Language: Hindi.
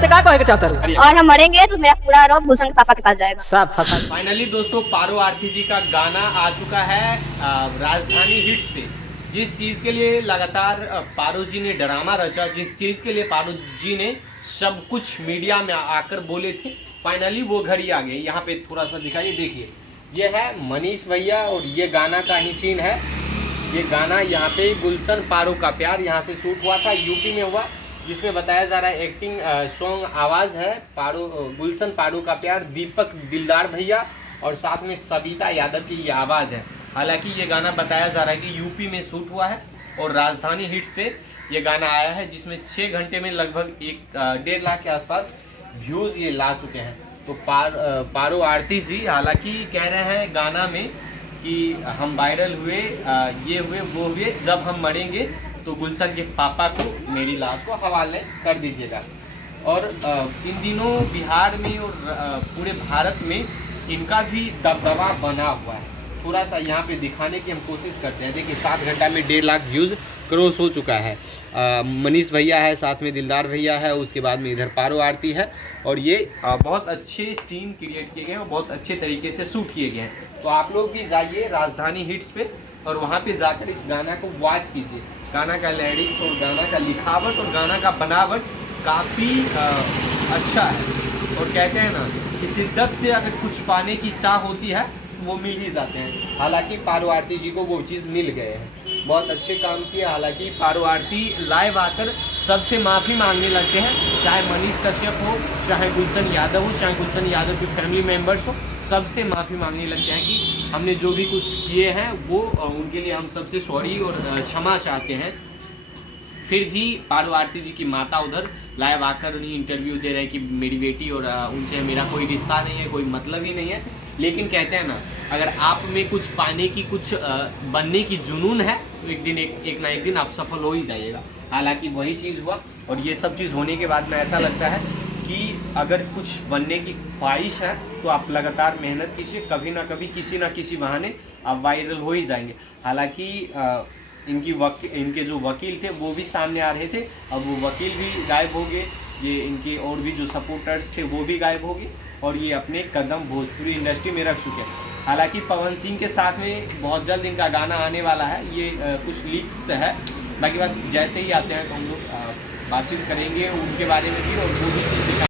चाहते, क्या कहे के चाहते रहो? और हम मरेंगे तो मेरा पूरा आरोप गुलशन के पापा के पास जाएगा। सब फंसा। फाइनली दोस्तों पारो आरती जी का गाना आ चुका है राजधानी हिट्स पे। जिस चीज़ के लिए लगातार पारो जी ने ड्रामा रचा, जिस चीज़ के लिए पारो जी ने सब कुछ मीडिया में आकर बोले थे, फाइनली वो घड़ी आ गई। यहाँ पे थोड़ा सा दिखाइए, देखिए ये है मनीष भैया और ये गाना का ही सीन है। ये गाना यहाँ पे गुलशन पारो का प्यार यहाँ से शूट हुआ था, यूपी में हुआ, जिसमें बताया जा रहा है एक्टिंग सॉन्ग आवाज़ है पारो गुलशन पारो का प्यार, दीपक दिलदार भैया और साथ में सविता यादव की ये आवाज़ है। हालांकि ये गाना बताया जा रहा है कि यूपी में शूट हुआ है और राजधानी हिट्स पे ये गाना आया है, जिसमें 6 घंटे में लगभग 1.5 लाख के आसपास व्यूज़ ये ला चुके हैं। तो पारो आरती जी हालांकि कह रहे हैं गाना में कि हम वायरल हुए, ये हुए वो हुए, जब हम मरेंगे तो गुलशन के पापा को मेरी लाश को हवाले कर दीजिएगा। और इन दिनों बिहार में और पूरे भारत में इनका भी दबदबा बना हुआ है। थोड़ा सा यहाँ पे दिखाने की हम कोशिश करते हैं। देखिए 7 घंटा में 1.5 लाख व्यूज़ क्रॉस हो चुका है। मनीष भैया है, साथ में दिलदार भैया है, उसके बाद में इधर पारो आरती है और ये बहुत अच्छे सीन क्रिएट किए गए हैं और बहुत अच्छे तरीके से शूट किए गए हैं। तो आप लोग भी जाइए राजधानी हिट्स पे और वहाँ पे जाकर इस गाना को वॉच कीजिए। गाना का लिरिक्स और गाना का लिखावट और गाना का बनावट काफ़ी अच्छा है। और कहते हैं ना कि शिद्दत से अगर कुछ पाने की चाह होती है वो मिल ही जाते हैं। हालांकि पारो आरती जी को वो चीज़ मिल गए हैं, बहुत अच्छे काम किए। हालांकि पारो आरती लाइव आकर सबसे माफ़ी मांगने लगते हैं, चाहे मनीष कश्यप हो, चाहे गुलशन यादव हो, चाहे गुलशन यादव के फैमिली मेम्बर्स हो, सबसे माफ़ी मांगने लगते हैं कि हमने जो भी कुछ किए हैं वो उनके लिए हम सबसे सॉरी और क्षमा चाहते हैं। फिर भी पारो आरती जी की माता उधर लाइव आकर उन्हें इंटरव्यू दे रहे हैं कि मेरी बेटी और उनसे मेरा कोई रिश्ता नहीं है, कोई मतलब ही नहीं है। लेकिन कहते हैं ना, अगर आप में कुछ पाने की, कुछ बनने की जुनून है तो एक ना एक दिन आप सफल हो ही जाइएगा। हालांकि वही चीज़ हुआ और ये सब चीज़ होने के बाद में ऐसा लगता है कि अगर कुछ बनने की ख्वाहिश है तो आप लगातार मेहनत कीजिए, कभी ना कभी किसी ना किसी बहाने आप वायरल हो ही जाएंगे। हालांकि इनके जो वकील थे वो भी सामने आ रहे थे, अब वो वकील भी गायब हो गए, ये इनके और भी जो सपोर्टर्स थे वो भी गायब हो गए और ये अपने कदम भोजपुरी इंडस्ट्री में रख चुके हैं। हालांकि पवन सिंह के साथ में बहुत जल्द इनका गाना आने वाला है, ये कुछ लीक्स है। बाकी बात जैसे ही आते हैं तो हम लोग बातचीत करेंगे उनके बारे में भी और वो भी चीज़